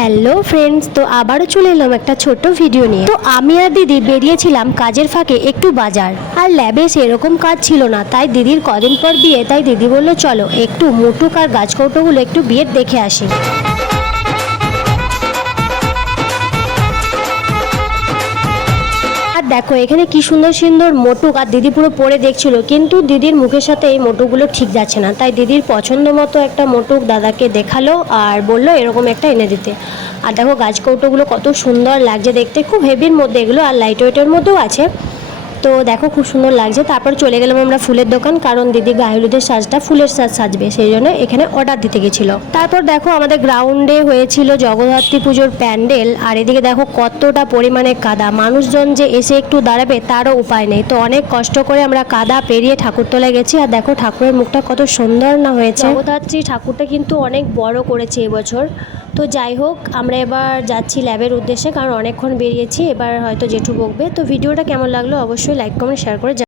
Hello friends, তো আবারও চলে এলাম একটা ছোট্ট ভিডিও নিয়ে। তো আমি আর দিদি বেরিয়েছিলাম কাজের ফাঁকে একটু বাজার, আর ল্যাবে সেরকম কাজ ছিল না, তাই দিদির কদিন পর বিয়ে, তাই দিদি বললো চলো একটু মুটুক আর গাছকৌটোগুলো একটু বিয়ের দেখে আসি। আর দেখো এখানে কি সুন্দর সুন্দর মোটুক, আর দিদি পুরো পরে দেখছিল, কিন্তু দিদির মুখের সাথে এই মোটুকগুলো ঠিক যাচ্ছে না, তাই দিদির পছন্দ মতো একটা মোটুক দাদাকে দেখালো আর বললো এরকম একটা এনে দিতে। আর দেখো গাছকৌটোগুলো কত সুন্দর লাগছে দেখতে, খুব হেভির মধ্যে এগুলো, আর লাইট ওয়েটের মধ্যেও আছে। তো দেখো খুব সুন্দর লাগছে। তারপর চলে গেলাম আমরা ফুলের দোকান, কারণ দিদি গায়ে হলুদের সাজটা ফুলের সাজ সাজবে, সেই জন্য এখানে অর্ডার দিতে গেছিলো। তারপর দেখো আমাদের গ্রাউন্ডে হয়েছিল জগদ্ধাত্রী পুজোর প্যান্ডেল, আর এদিকে দেখো কতটা পরিমাণে কাদা, মানুষজন যে এসে একটু দাঁড়াবে তারও উপায় নেই। তো অনেক কষ্ট করে আমরা কাদা পেরিয়ে ঠাকুরতলায় গেছি। আর দেখো ঠাকুরের মুখটা কত সুন্দর না হয়েছে। জগদ্ধাত্রী ঠাকুরটা কিন্তু অনেক বড় করেছে এবছর। তো যাই হোক, আমরা এবার যাচ্ছি ল্যাবের উদ্দেশ্যে, কারণ অনেকক্ষণ বেরিয়েছি, এবার হয়তো জেঠু বকবে। তো ভিডিওটা কেমন লাগলো অবশ্যই লাইক কমেন্ট শেয়ার করে